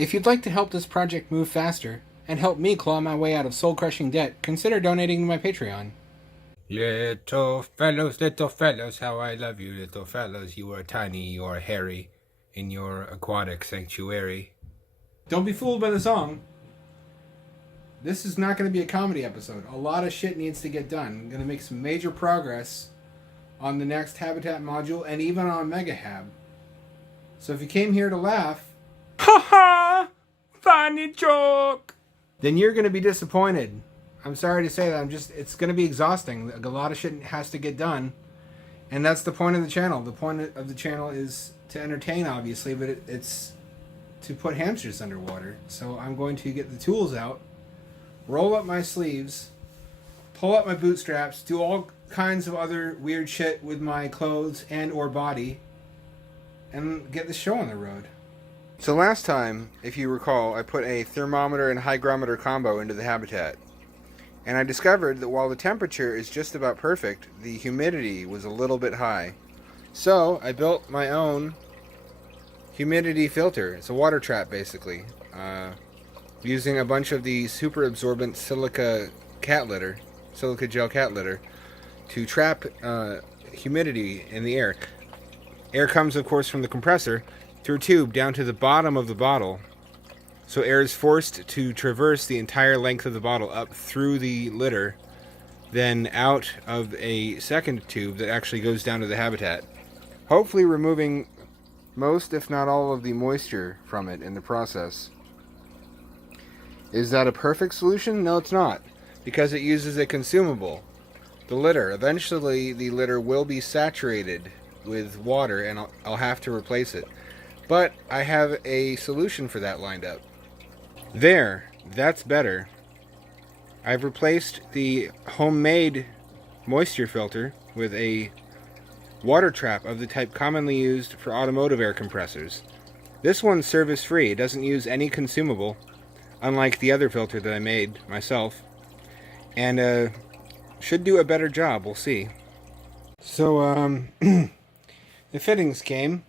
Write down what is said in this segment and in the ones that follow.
If you'd like to help this project move faster and help me claw my way out of soul-crushing debt, consider donating to my Patreon. Little fellows, how I love you, little fellows. You are tiny, you are hairy, in your aquatic sanctuary. Don't be fooled by the song. This is not going to be a comedy episode. A lot of shit needs to get done. I'm going to make some major progress on the next Habitat module and even on MegaHab. So if you came here to laugh, Ha ha! Funny joke! Then you're going to be disappointed. I'm sorry to say that. It's going to be exhausting. A lot of shit has to get done. And that's the point of the channel. The point of the channel is to entertain, obviously, but it's to put hamsters underwater. So I'm going to get the tools out, roll up my sleeves, pull up my bootstraps, do all kinds of other weird shit with my clothes and or body, and get the show on the road. So last time, if you recall, I put a thermometer and hygrometer combo into the Habitat. And I discovered that while the temperature is just about perfect, the humidity was a little bit high. So I built my own humidity filter. It's a water trap, basically. Using a bunch of the super absorbent silica gel cat litter, to trap humidity in the air. Air comes, of course, from the compressor through a tube down to the bottom of the bottle. So air is forced to traverse the entire length of the bottle up through the litter, then out of a second tube that actually goes down to the Habitat, hopefully removing most, if not all, of the moisture from it in the process. Is that a perfect solution? No, it's not, because it uses a consumable, the litter. Eventually, the litter will be saturated with water, and I'll have to replace it. But I have a solution for that lined up. There, that's better. I've replaced the homemade moisture filter with a water trap of the type commonly used for automotive air compressors. This one's service free. It doesn't use any consumable, unlike the other filter that I made myself, and should do a better job. We'll see. So the fittings came.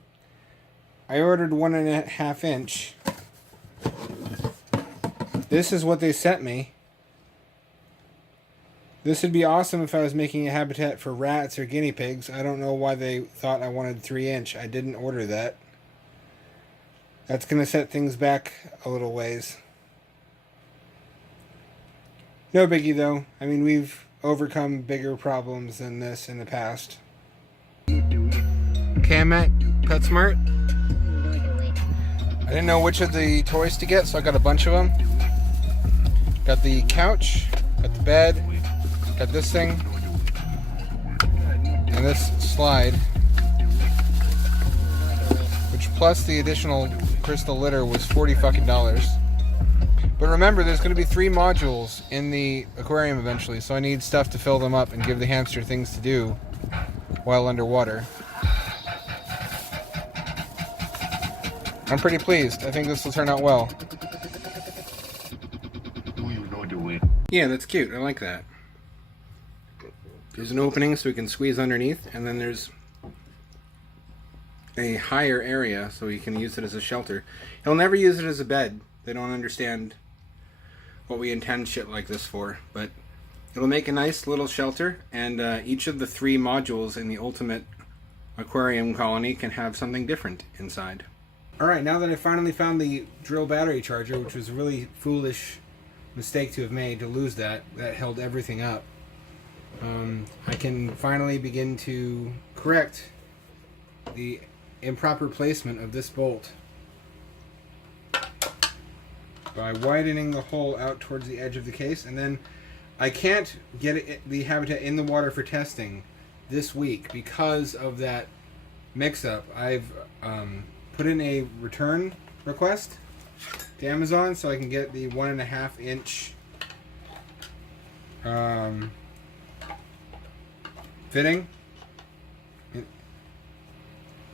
I ordered 1.5 inch. This is what they sent me. This would be awesome if I was making a habitat for rats or guinea pigs. I don't know why they thought I wanted 3 inch. I didn't order that. That's going to set things back a little ways. No biggie though. I mean, we've overcome bigger problems than this in the past. Okay, I'm at PetSmart. I didn't know which of the toys to get, so I got a bunch of them. Got the couch, got the bed, got this thing, and this slide, which plus the additional crystal litter was $40 But remember, there's going to be 3 modules in the aquarium eventually, so I need stuff to fill them up and give the hamster things to do while underwater. I'm pretty pleased. I think this will turn out well. Yeah, that's cute. I like that. There's an opening so we can squeeze underneath, and then there's a higher area so you can use it as a shelter. He'll never use it as a bed. They don't understand what we intend shit like this for, but it'll make a nice little shelter, and each of the 3 modules in the ultimate aquarium colony can have something different inside. Alright, now that I finally found the drill battery charger, which was a really foolish mistake to have made, to lose that held everything up, I can finally begin to correct the improper placement of this bolt by widening the hole out towards the edge of the case. And then I can't get the habitat in the water for testing this week because of that mix-up. I've put in a return request to Amazon so I can get the 1.5 inch fitting.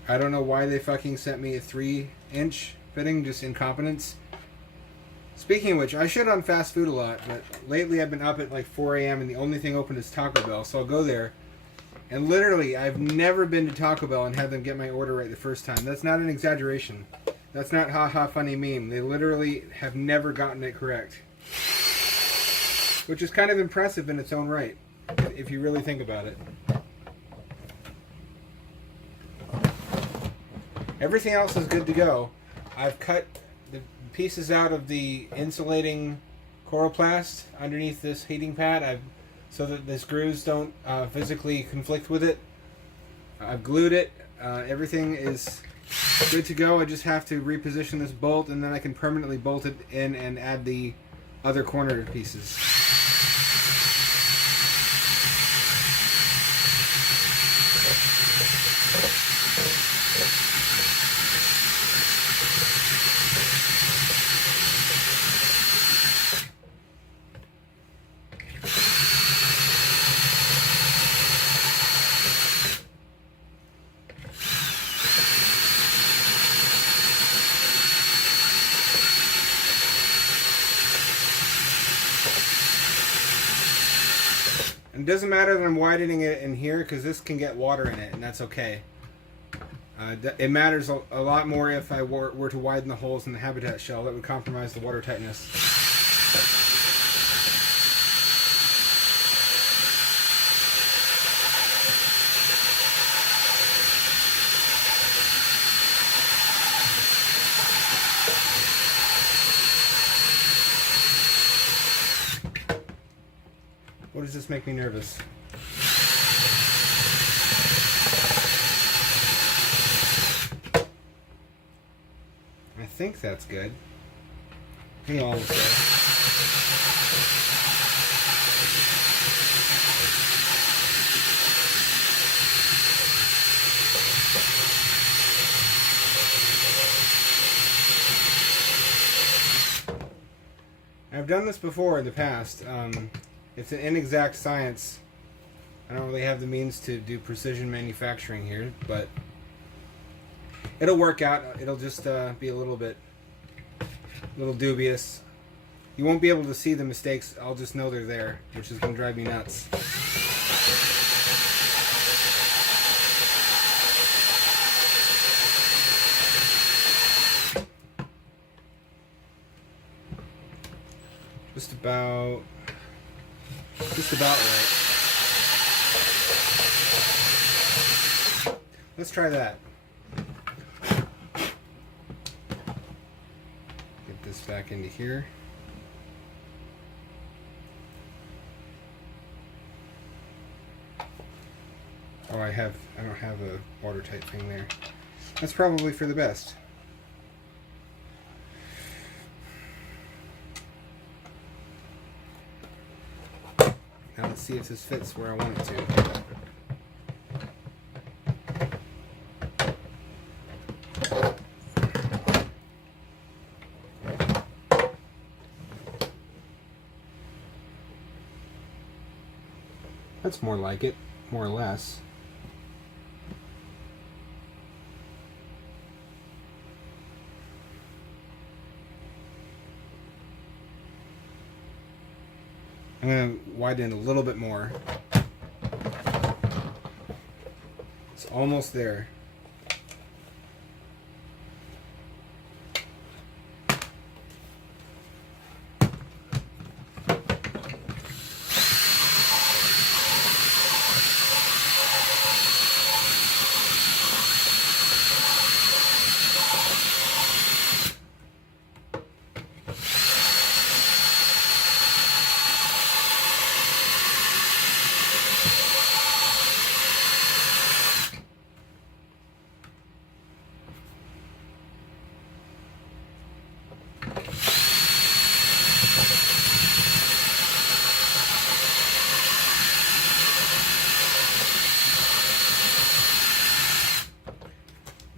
I don't know why they fucking sent me a 3 inch fitting, just incompetence. Speaking of which, I shit on fast food a lot, but lately I've been up at like 4 a.m. and the only thing open is Taco Bell, so I'll go there. And literally, I've never been to Taco Bell and had them get my order right the first time. That's not an exaggeration. That's not ha funny meme. They literally have never gotten it correct. Which is kind of impressive in its own right, if you really think about it. Everything else is good to go. I've cut the pieces out of the insulating coroplast underneath this heating pad so that the screws don't physically conflict with it. I've glued it. Everything is good to go. I just have to reposition this bolt, and then I can permanently bolt it in and add the other corner pieces. It doesn't matter that I'm widening it in here because this can get water in it, and that's okay. It matters a lot more if I were to widen the holes in the habitat shell. That would compromise the water tightness. What does this make me nervous? I think that's good. He always says. I've done this before in the past. It's an inexact science. I don't really have the means to do precision manufacturing here, but it'll work out. It'll just be a little dubious. You won't be able to see the mistakes. I'll just know they're there, which is going to drive me nuts. Just about right. Let's try that. Get this back into here. Oh, I don't have a watertight thing there. That's probably for the best. Now let's see if this fits where I want it to. That's more like it, more or less. I'm going to widen it a little bit more. It's almost there.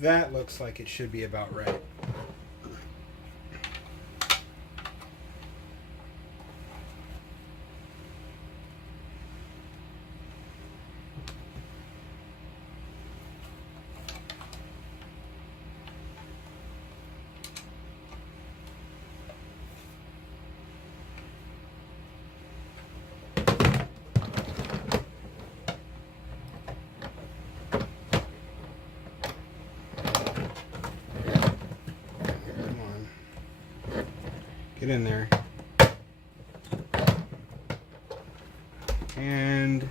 That looks like it should be about right. Get in there. And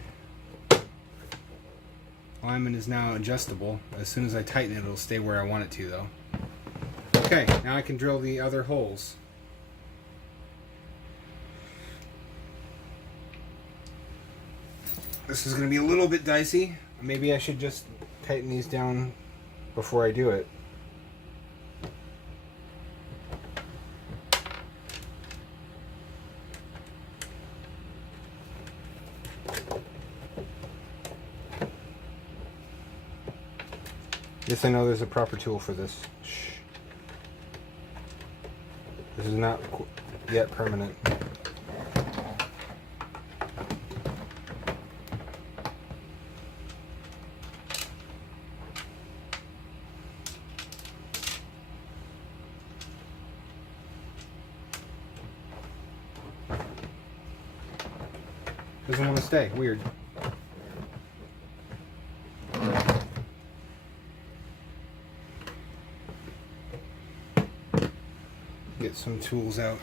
alignment is now adjustable. As soon as I tighten it, it'll stay where I want it to, though. Okay, now I can drill the other holes. This is going to be a little bit dicey. Maybe I should just tighten these down before I do it. Yes, I know there's a proper tool for this. Shh. This is not yet permanent. Doesn't want to stay. Weird. Get some tools out.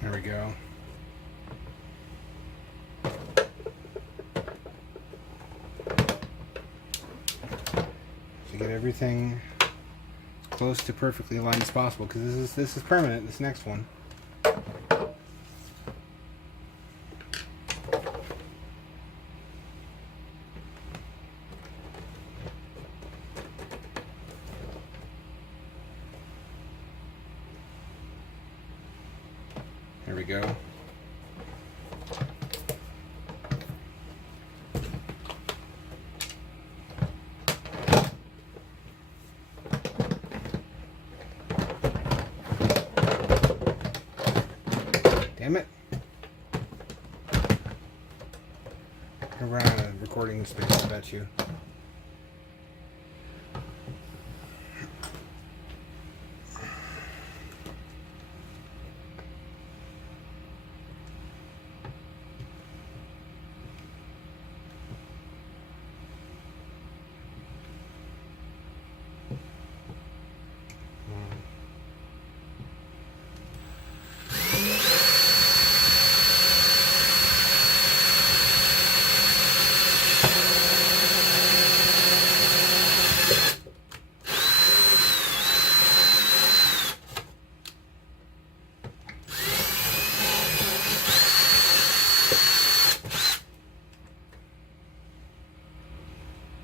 There we go. To get everything as close to perfectly aligned as possible, because this is permanent. This next one. There we go. Damn it. I run out of recording space, I bet you.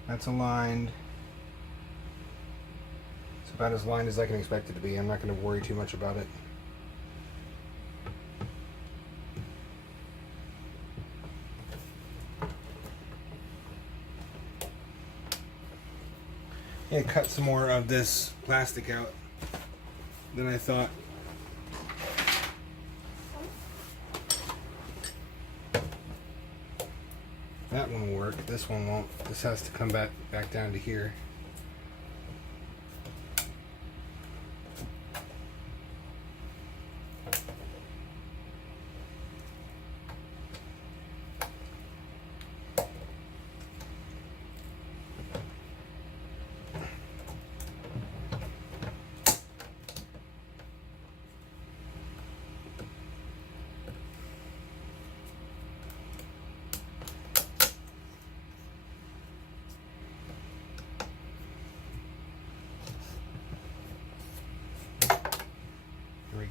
That's aligned. It's about as lined as I can expect it to be. I'm not going to worry too much about it. Yeah, cut some more of this plastic out than I thought. That one will work. This one won't. This has to come back down to here.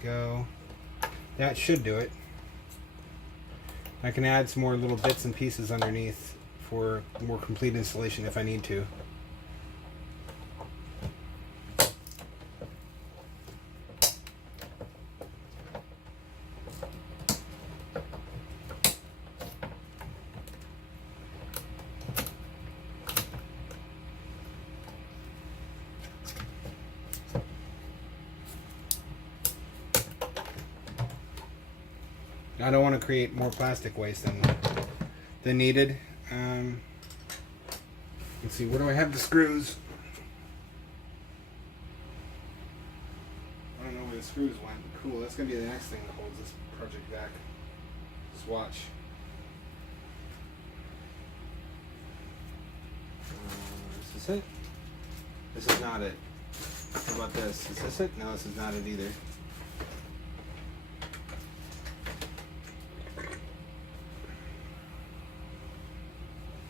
Go. That should do it. I can add some more little bits and pieces underneath for more complete installation if I need to. I don't want to create more plastic waste than needed. Let's see, where do I have the screws? I don't know where the screws went. Cool, that's going to be the next thing that holds this project back. Just watch. Is this it? This is not it. How about this? Is this it? No, this is not it either.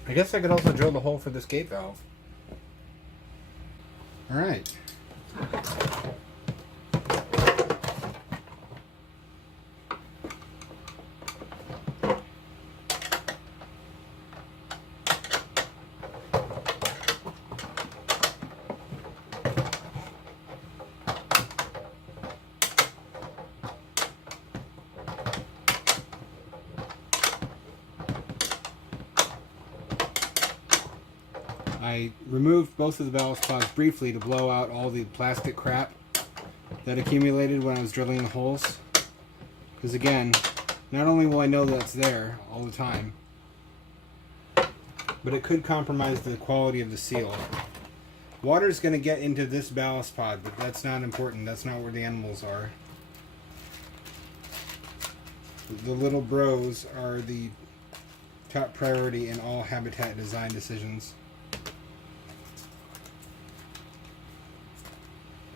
I guess I could also drill the hole for this gate valve. Alright. I removed both of the ballast pods briefly to blow out all the plastic crap that accumulated when I was drilling the holes. Because again, not only will I know that's there all the time, but it could compromise the quality of the seal. Water is going to get into this ballast pod, but that's not important. That's not where the animals are. The little bros are the top priority in all habitat design decisions.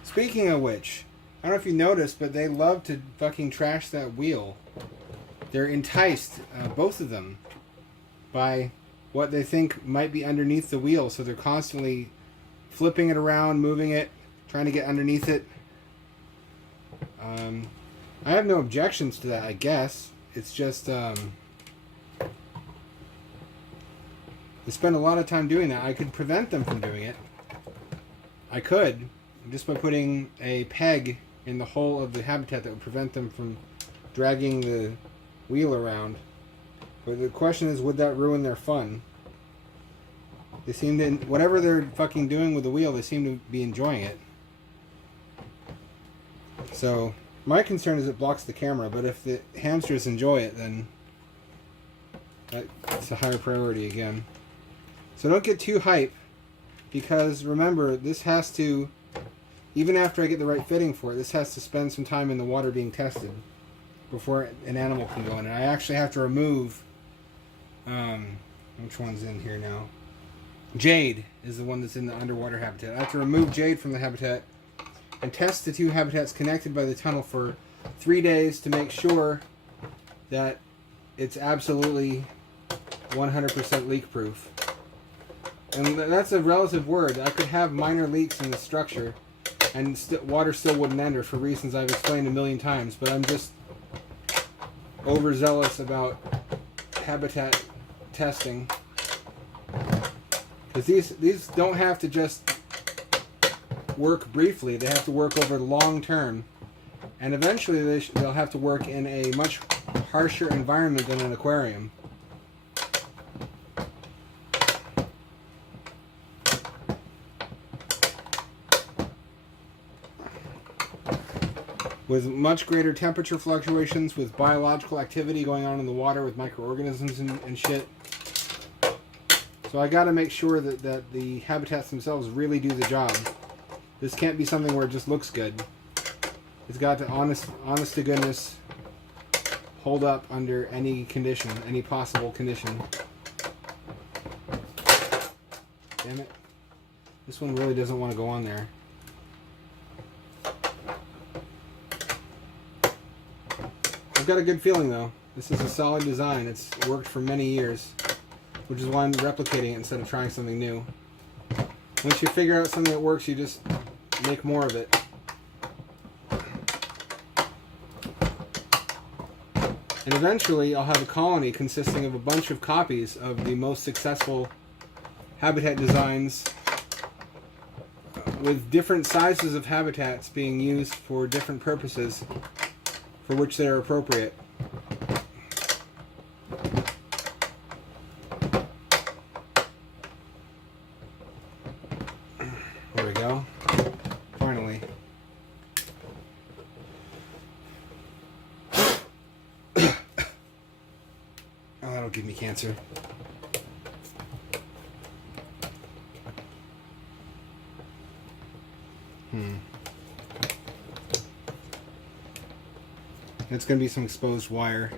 Speaking of which, I don't know if you noticed, but they love to fucking trash that wheel. They're enticed, both of them, by what they think might be underneath the wheel, so they're constantly flipping it around, moving it, trying to get underneath it. I have no objections to that, I guess. It's just, they spend a lot of time doing that. I could prevent them from doing it. I could, just by putting a peg in the hole of the habitat that would prevent them from dragging the wheel around. But the question is, would that ruin their fun? They seem to, whatever they're fucking doing with the wheel, they seem to be enjoying it. So, my concern is it blocks the camera, but if the hamsters enjoy it, then that's a higher priority again. So don't get too hype, because remember, this has to, even after I get the right fitting for it, this has to spend some time in the water being tested before an animal can go in. And I actually have to remove, which one's in here now? Jade is the one that's in the underwater habitat. I have to remove Jade from the habitat and test the two habitats connected by the tunnel for 3 days to make sure that it's absolutely 100% leak proof. And that's a relative word. I could have minor leaks in the structure and water still wouldn't enter for reasons I've explained a million times, but I'm just overzealous about habitat testing. Because these don't have to just work briefly, they have to work over the long term. And eventually they'll have to work in a much harsher environment than an aquarium. With much greater temperature fluctuations, with biological activity going on in the water with microorganisms and shit. So I gotta make sure that the habitats themselves really do the job. This can't be something where it just looks good. It's got to, honest to goodness, hold up under any condition, any possible condition. Damn it. This one really doesn't want to go on there. I've got a good feeling though. This is a solid design. It's worked for many years, which is why I'm replicating it instead of trying something new. Once you figure out something that works, you just make more of it. And eventually I'll have a colony consisting of a bunch of copies of the most successful habitat designs with different sizes of habitats being used for different purposes for which they are appropriate. There we go. Finally. That'll give me cancer. It's going to be some exposed wire.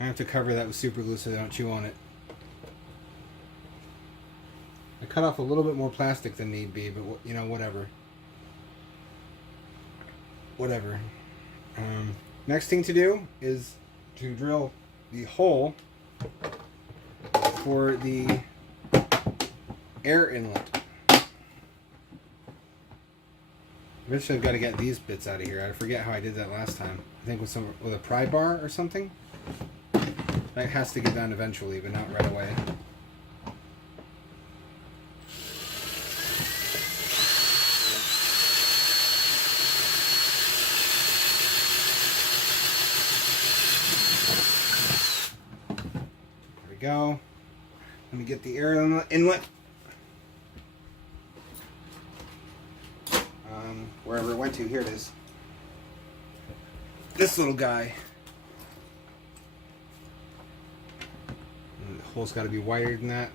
I have to cover that with super glue so they don't chew on it. I cut off a little bit more plastic than need be, but you know, whatever. Whatever. Next thing to do is to drill the hole for the air inlet. Eventually I've got to get these bits out of here. I forget how I did that last time. I think with a pry bar or something. That has to get done eventually, but not right away. There we go. Let me get the air inlet. Wherever it went to, here it is. This little guy. And the hole's got to be wider than that.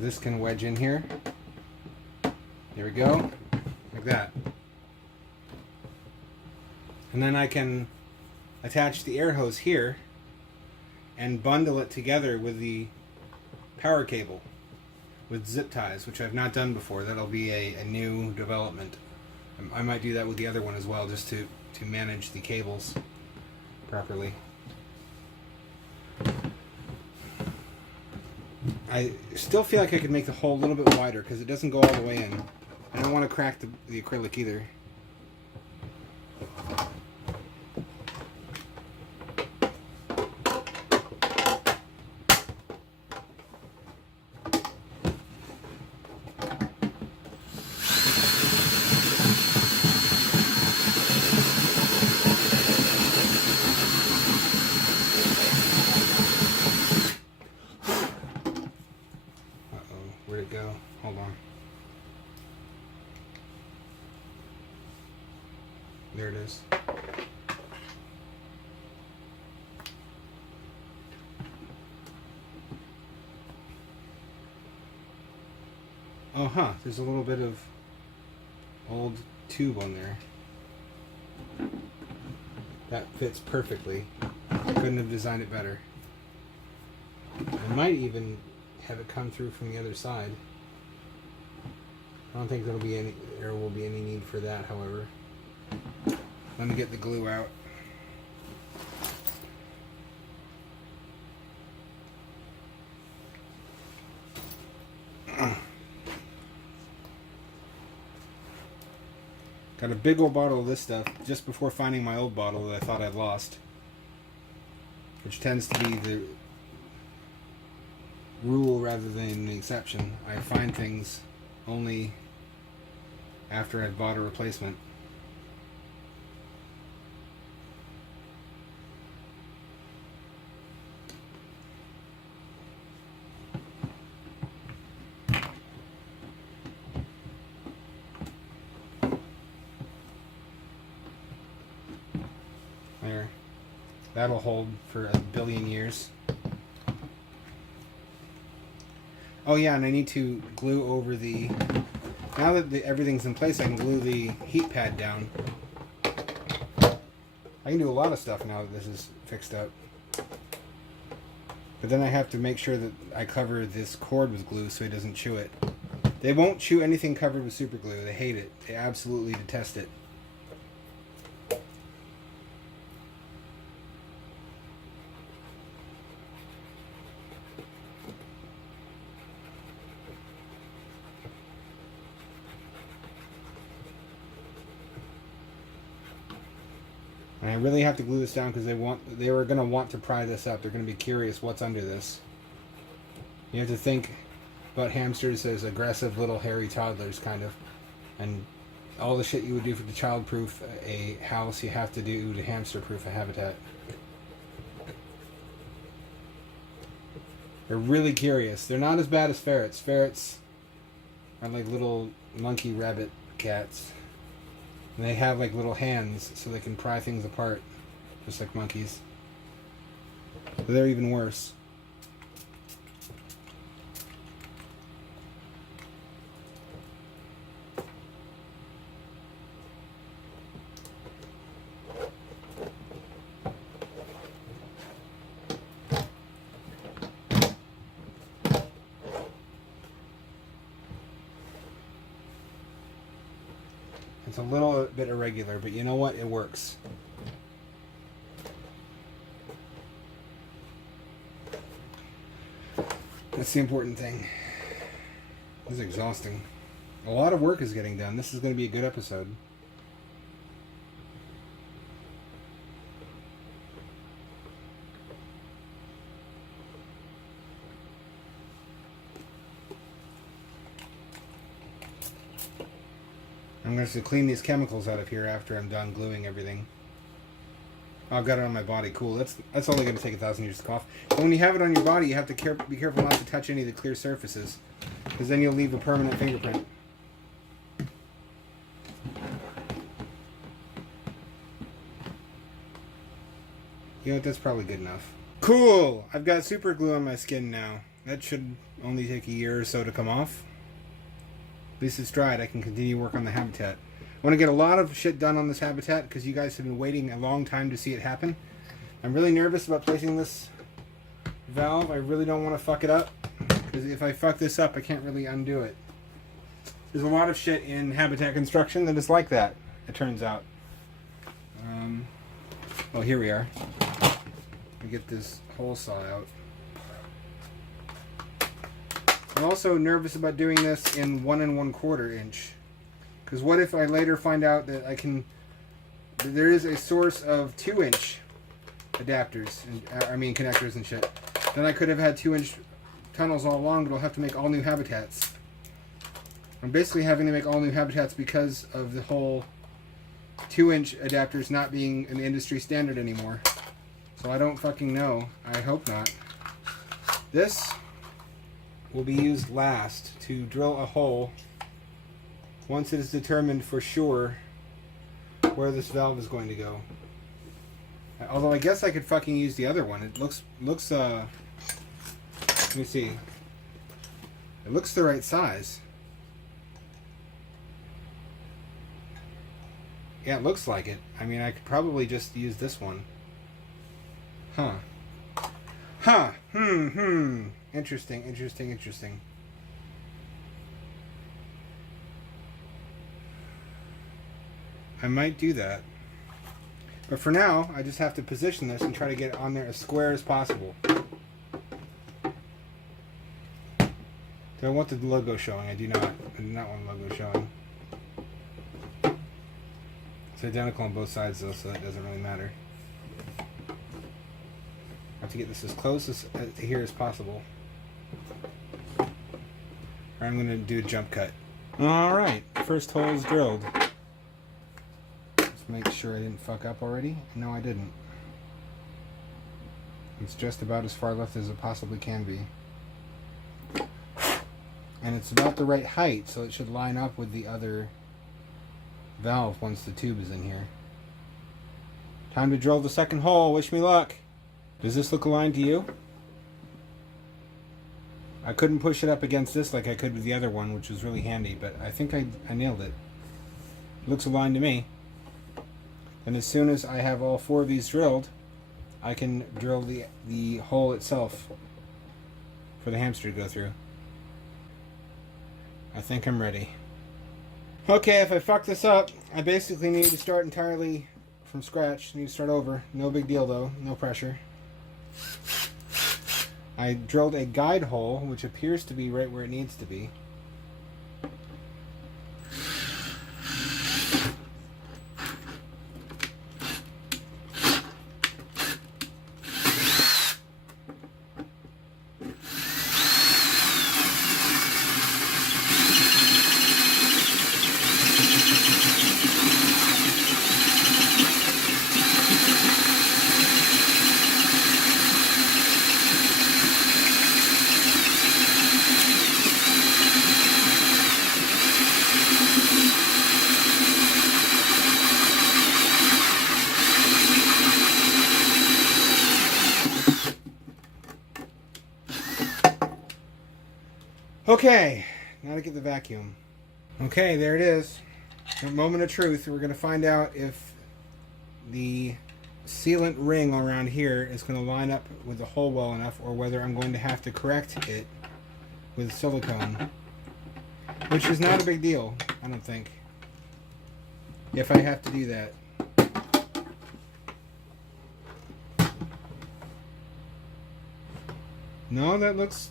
This can wedge in here. There we go. Like that. And then I can attach the air hose here and bundle it together with the power cable with zip ties, which I've not done before. That'll be a new development. I might do that with the other one as well, just to manage the cables properly. I still feel like I could make the hole a little bit wider because it doesn't go all the way in. I don't want to crack the acrylic either. Where'd it go? Hold on. There it is. Oh, there's a little bit of old tube on there. That fits perfectly. Couldn't have designed it better. I might even have it come through from the other side. I don't think there will be any need for that, however. Let me get the glue out. Got a big old bottle of this stuff just before finding my old bottle that I thought I'd lost, which tends to be the rule rather than the exception. I find things only after I've bought a replacement. There. That'll hold for a billion years. Oh yeah, and I need to glue over the... Now that everything's in place, I can glue the heat pad down. I can do a lot of stuff now that this is fixed up. But then I have to make sure that I cover this cord with glue so it doesn't chew it. They won't chew anything covered with super glue. They hate it. They absolutely detest it. And I really have to glue this down because they were going to want to pry this up. They're going to be curious what's under this. You have to think about hamsters as aggressive little hairy toddlers, kind of. And all the shit you would do to child-proof a house, you have to do to hamster-proof a habitat. They're really curious. They're not as bad as ferrets. Ferrets are like little monkey rabbit cats. And they have like little hands so they can pry things apart, just like monkeys. But they're even worse. It's a little bit irregular, but you know what? It works. That's the important thing. This is exhausting. A lot of work is getting done. This is going to be a good episode. I'm going to clean these chemicals out of here after I'm done gluing everything. Oh, I've got it on my body. Cool. That's only going to take 1,000 years to come off. But when you have it on your body, you have to be careful not to touch any of the clear surfaces, because then you'll leave a permanent fingerprint. You know what? That's probably good enough. Cool! I've got super glue on my skin now. That should only take a year or so to come off. At least it's dried. I can continue work on the habitat. I want to get a lot of shit done on this habitat because you guys have been waiting a long time to see it happen. I'm really nervous about placing this valve. I really don't want to fuck it up, because if I fuck this up, I can't really undo it. There's a lot of shit in habitat construction that is like that, it turns out. Well, here we are. Let me get this hole saw out. I'm also nervous about doing this in 1 1/4 inch. Because what if I later find out that there is a source of 2-inch adapters, connectors and shit. Then I could have had 2-inch tunnels all along, but I'll have to make all new habitats. I'm basically having to make all new habitats because of the whole 2-inch adapters not being an industry standard anymore. So I don't fucking know. I hope not. This will be used last to drill a hole once it is determined for sure where this valve is going to go. Although I guess I could fucking use the other one. It looks let me see. It looks the right size. Yeah, it looks like it. I mean, I could probably just use this one. Huh. Huh. Interesting. I might do that. But for now, I just have to position this and try to get it on there as square as possible. Do I want the logo showing? I do not. I do not want the logo showing. It's identical on both sides though, so that doesn't really matter. I have to get this as close to here as possible. Or I'm going to do a jump cut. Alright, first hole is drilled. Let's make sure I didn't fuck up already. No, I didn't. It's just about as far left as it possibly can be. And it's about the right height, so it should line up with the other valve once the tube is in here. Time to drill the second hole. Wish me luck. Does this look aligned to you? I couldn't push it up against this like I could with the other one, which was really handy, but I think I nailed it. Looks aligned to me. And as soon as I have all 4 of these drilled, I can drill the hole itself for the hamster to go through. I think I'm ready. Okay, if I fuck this up, I basically need to start entirely from scratch. Need to start over. No big deal though. No pressure. I drilled a guide hole, which appears to be right where it needs to be. Okay, now to get the vacuum. Okay, there it is. The moment of truth. We're going to find out if the sealant ring around here is going to line up with the hole well enough, or whether I'm going to have to correct it with silicone, which is not a big deal, I don't think, if I have to do that. No, that looks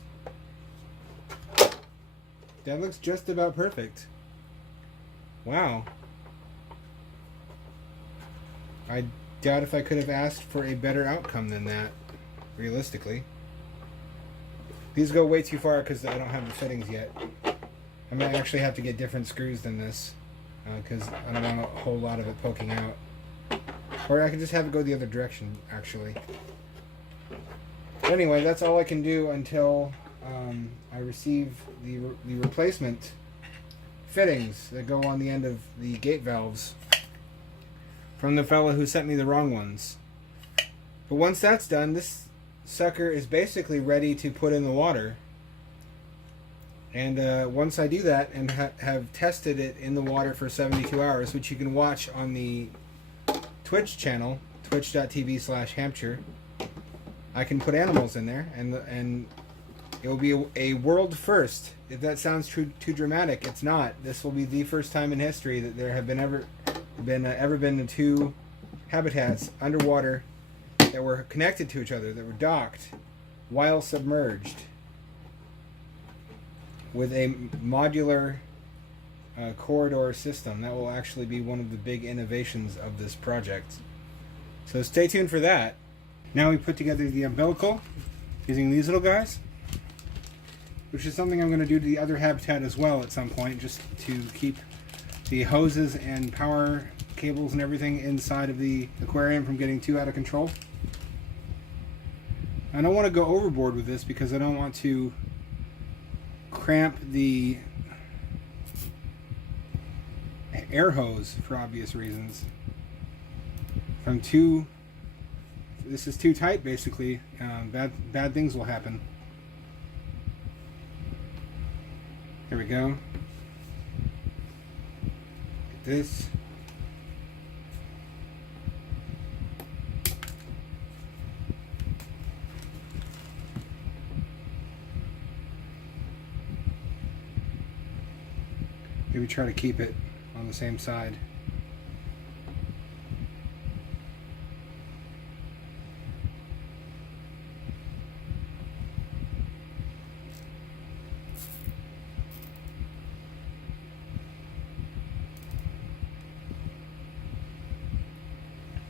just about perfect. Wow. I doubt if I could have asked for a better outcome than that, realistically. These go way too far because I don't have the fittings yet. I might actually have to get different screws than this, because I don't want a whole lot of it poking out. Or I can just have it go the other direction, actually. Anyway, that's all I can do until I receive the replacement fittings that go on the end of the gate valves from the fellow who sent me the wrong ones. But once that's done, this sucker is basically ready to put in the water. And once I do that and have tested it in the water for 72 hours, which you can watch on the Twitch channel, twitch.tv/Hampture, I can put animals in there, and it will be a world first. If that sounds too dramatic, it's not. This will be the first time in history that there have ever been two habitats underwater that were connected to each other, that were docked while submerged, with a modular corridor system. That will actually be one of the big innovations of this project. So stay tuned for that. Now we put together the umbilical using these little guys, which is something I'm going to do to the other habitat as well at some point, just to keep the hoses and power cables and everything inside of the aquarium from getting too out of control. I don't want to go overboard with this because I don't want to cramp the air hose for obvious reasons. This is too tight, basically. Bad things will happen. Here we go. Get this. Maybe try to keep it on the same side.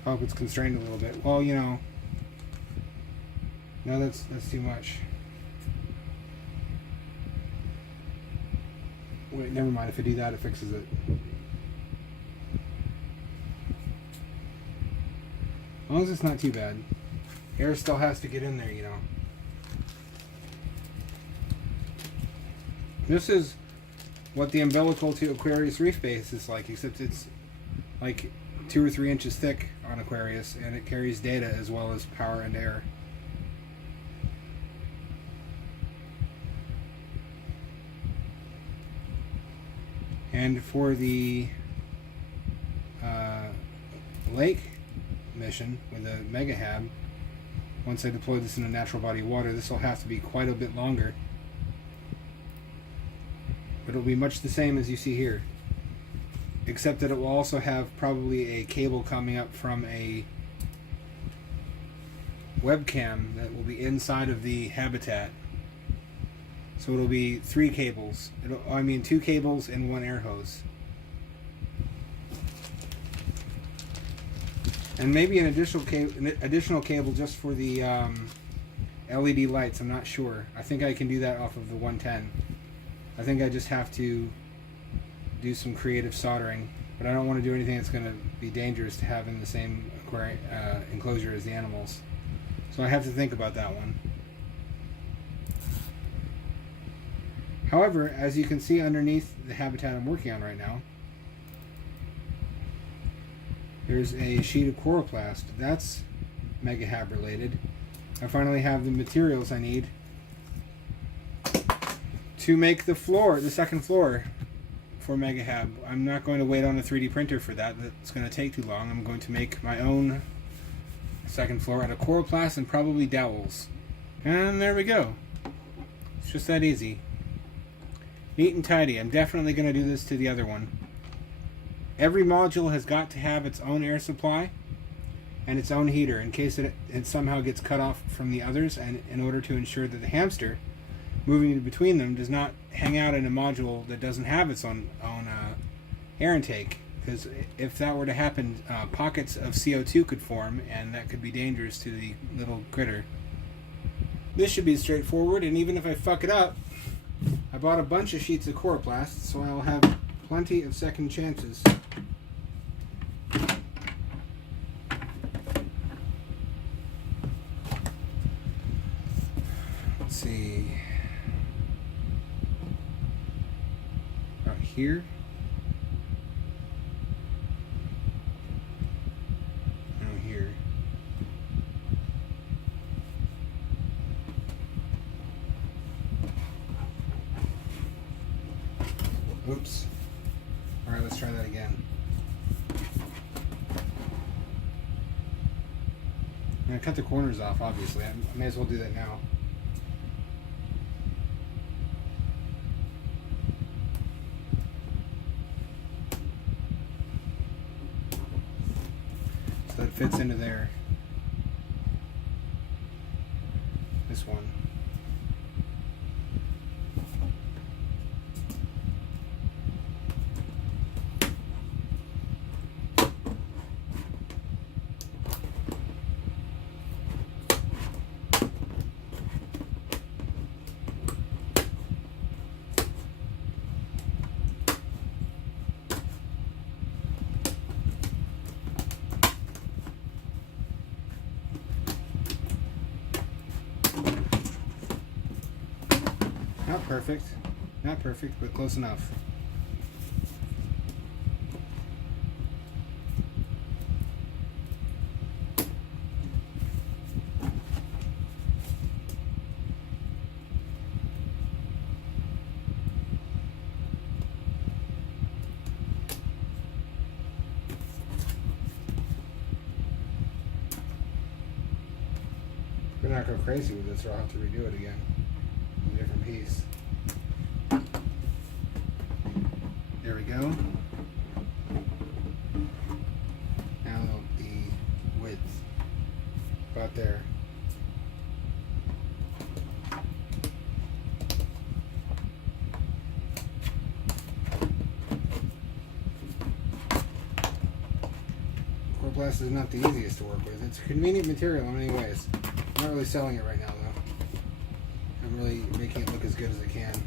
I hope it's constrained a little bit. Well, you know, no, that's too much. Wait, never mind. If I do that, it fixes it. As long as it's not too bad. Air still has to get in there, you know. This is what the umbilical to Aquarius reef base is like, except it's like 2 or 3 inches thick on Aquarius, and it carries data as well as power and air. And for the lake mission with the Mega Hab, once I deploy this in a natural body of water, this will have to be quite a bit longer. But it'll be much the same as you see here, except that it will also have probably a cable coming up from a webcam that will be inside of the habitat. So it'll be 3 cables. 2 cables and 1 air hose. And maybe an additional cable just for the LED lights. I'm not sure. I think I can do that off of the 110. I think I just have to do some creative soldering, but I don't want to do anything that's going to be dangerous to have in the same enclosure as the animals. So I have to think about that one. However, as you can see underneath the habitat I'm working on right now, there's a sheet of chloroplast. That's MegaHab related. I finally have the materials I need to make the floor, the second floor for MegaHab. I'm not going to wait on a 3D printer for that. That's going to take too long. I'm going to make my own second floor out of Coroplast and probably dowels. And there we go. It's just that easy. Neat and tidy. I'm definitely going to do this to the other one. Every module has got to have its own air supply and its own heater in case it somehow gets cut off from the others, and in order to ensure that the Hampture moving in between them does not hang out in a module that doesn't have its own air intake, because if that were to happen, pockets of CO2 could form, and that could be dangerous to the little critter. This should be straightforward, and even if I fuck it up, I bought a bunch of sheets of Coroplast, so I'll have plenty of second chances. Let's see. About here. No, here. Oops. Alright, let's try that again. I'm going to cut the corners off, obviously. I may as well do that now. So that fits into there. This one. Not perfect. Not perfect, but close enough. We're not go crazy with this, or I'll have to redo it again. A different piece. There we go. Now the width. About there. Coroplast is not the easiest to work with. It's a convenient material in many ways. I'm not really selling it right now, though. I'm really making it look as good as I can.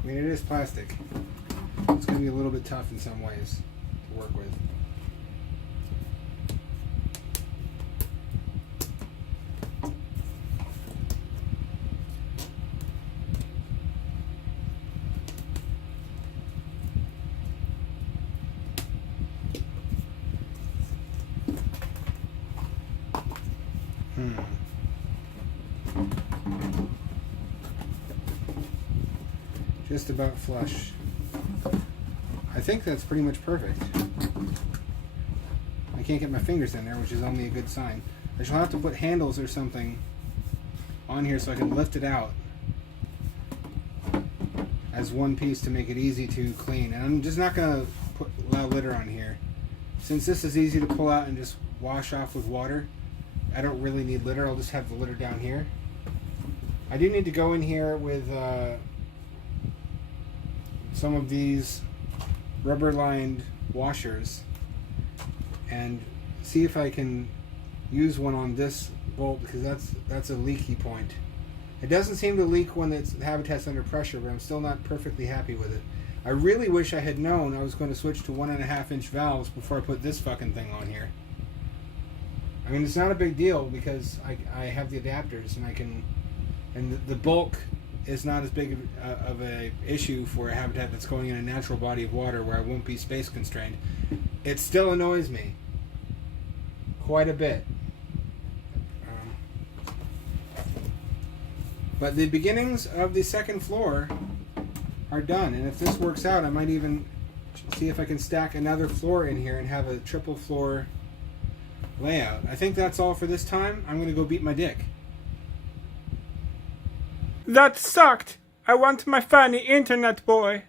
I mean, it is plastic. It's going to be a little bit tough in some ways to work with. Just about flush. I think that's pretty much perfect. I can't get my fingers in there, which is only a good sign. I shall have to put handles or something on here so I can lift it out as one piece to make it easy to clean. And I'm just not going to allow litter on here. Since this is easy to pull out and just wash off with water, I don't really need litter. I'll just have the litter down here. I do need to go in here with some of these rubber lined washers and see if I can use one on this bolt, because that's a leaky point. It doesn't seem to leak when the habitat's under pressure, but I'm still not perfectly happy with it. I really wish I had known I was going to switch to 1.5 inch valves before I put this fucking thing on here. I mean, it's not a big deal because I have the adapters and I can and the bulk is not as big of a issue for a habitat that's going in a natural body of water where I won't be space constrained. It still annoys me quite a bit. But the beginnings of the second floor are done, and if this works out, I might even see if I can stack another floor in here and have a triple floor layout. I think that's all for this time. I'm going to go beat my dick. That sucked. I want my funny internet boy.